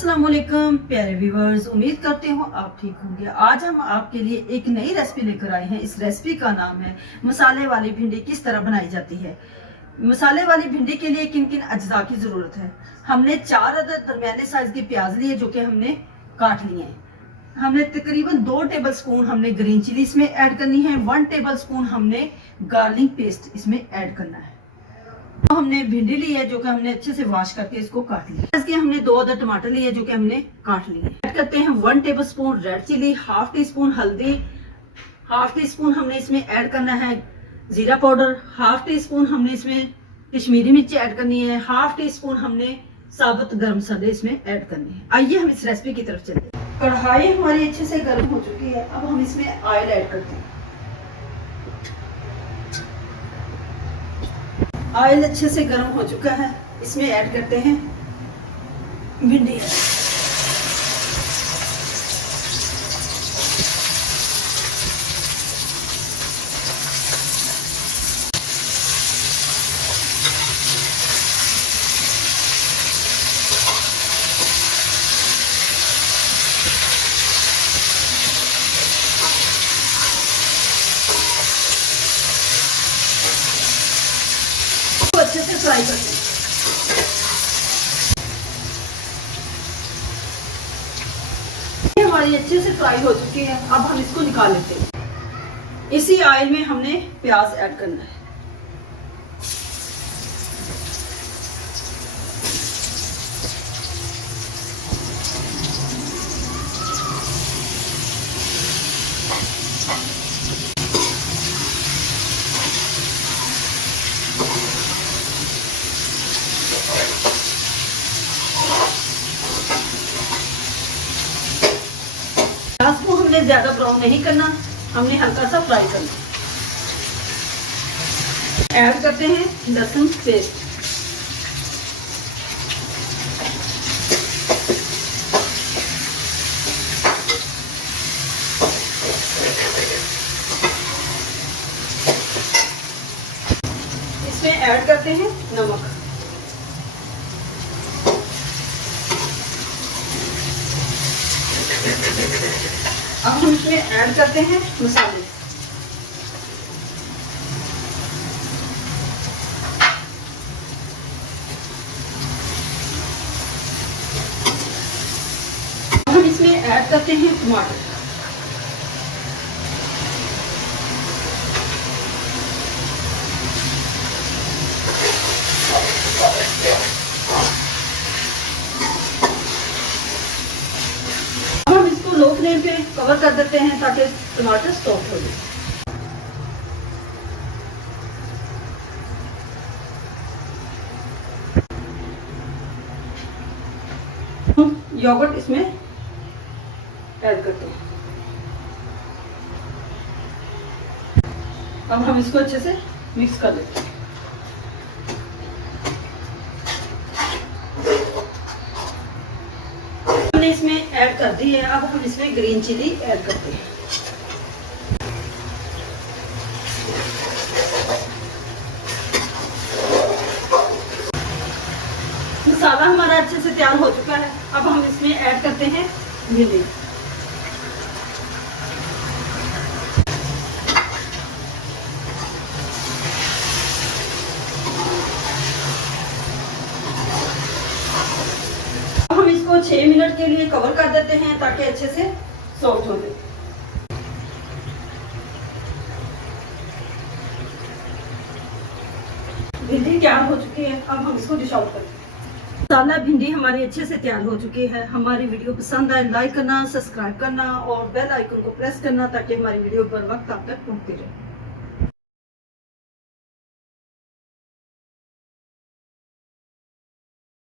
अस्सलाम वालेकुम प्यारे व्यूवर्स, उम्मीद करते हूँ आप ठीक होंगे। आज हम आपके लिए एक नई रेसिपी लेकर आए हैं। इस रेसिपी का नाम है मसाले वाली भिंडी किस तरह बनाई जाती है। मसाले वाली भिंडी के लिए किन किन अज्जा की जरूरत है। हमने 4 अदद दरमियाने साइज के प्याज लिए जो कि हमने काट लिए हैं। हमने तकरीबन 2 टेबल स्पून हमने ग्रीन चिली इसमें ऐड करनी है। 1 टेबल स्पून हमने गार्लिक पेस्ट इसमें ऐड करना है। तो हमने भिंडी ली है जो कि हमने अच्छे से वॉश करके इसको काट लिया। इसके हमने 2 अदद टमाटर लिए जो कि हमने काट लिए। ऐड करते हैं 1 tablespoon red chilli, half teaspoon हल्दी, हाफ टी स्पून हमने इसमें ऐड करना है जीरा पाउडर, हाफ टी स्पून हमने इसमें कश्मीरी मिर्ची ऐड करनी है, हाफ टी स्पून हमने साबुत गर्म मसाले इसमें ऐड करने हैं। आइए हम इस रेसिपी की तरफ चलते हैं। कढ़ाई हमारी अच्छे से गर्म हो चुकी है। अब हम इसमें ऑयल ऐड करते हैं। ऑयल अच्छे से गर्म हो चुका है। इसमें ऐड करते हैं भिंडी। अच्छे से फ्राई करते हैं। हमारी अच्छे से फ्राई हो चुकी है। अब हम इसको निकाल लेते हैं। इसी ऑयल में हमने प्याज ऐड करना है। प्याज को हमने ज्यादा ब्राउन नहीं करना, हमने हल्का सा फ्राई करना। ऐड करते हैं लहसुन पेस्ट। इसमें ऐड करते हैं नमक। अब हम इसमें ऐड करते हैं मसाले। अब हम इसमें ऐड करते हैं टमाटर। लो फ्लेम पे कवर कर देते हैं ताकि टमाटर सॉफ्ट हो जाए। हम योगर्ट इसमें ऐड करते हैं। अब हम इसको अच्छे से मिक्स कर देते हैं। हमने इसमें ऐड कर दी है। अब हम इसमें ग्रीन चिली ऐड करते हैं। मसाला हमारा अच्छे से तैयार हो चुका है। अब हम इसमें ऐड करते हैं भिंडी। हम इसको 6 मिनट के लिए कवर कर देते हैं ताकि अच्छे से सॉफ्ट हो जाए। भिंडी तैयार हो चुकी है। अब हम इसको डिश आउट करते हैं। मसाला भिंडी हमारी अच्छे से तैयार हो चुकी है। हमारी वीडियो पसंद आए लाइक करना, सब्सक्राइब करना और बेल आइकन को प्रेस करना ताकि हमारी वीडियो पर वक्त आप तक पहुंचती रहे।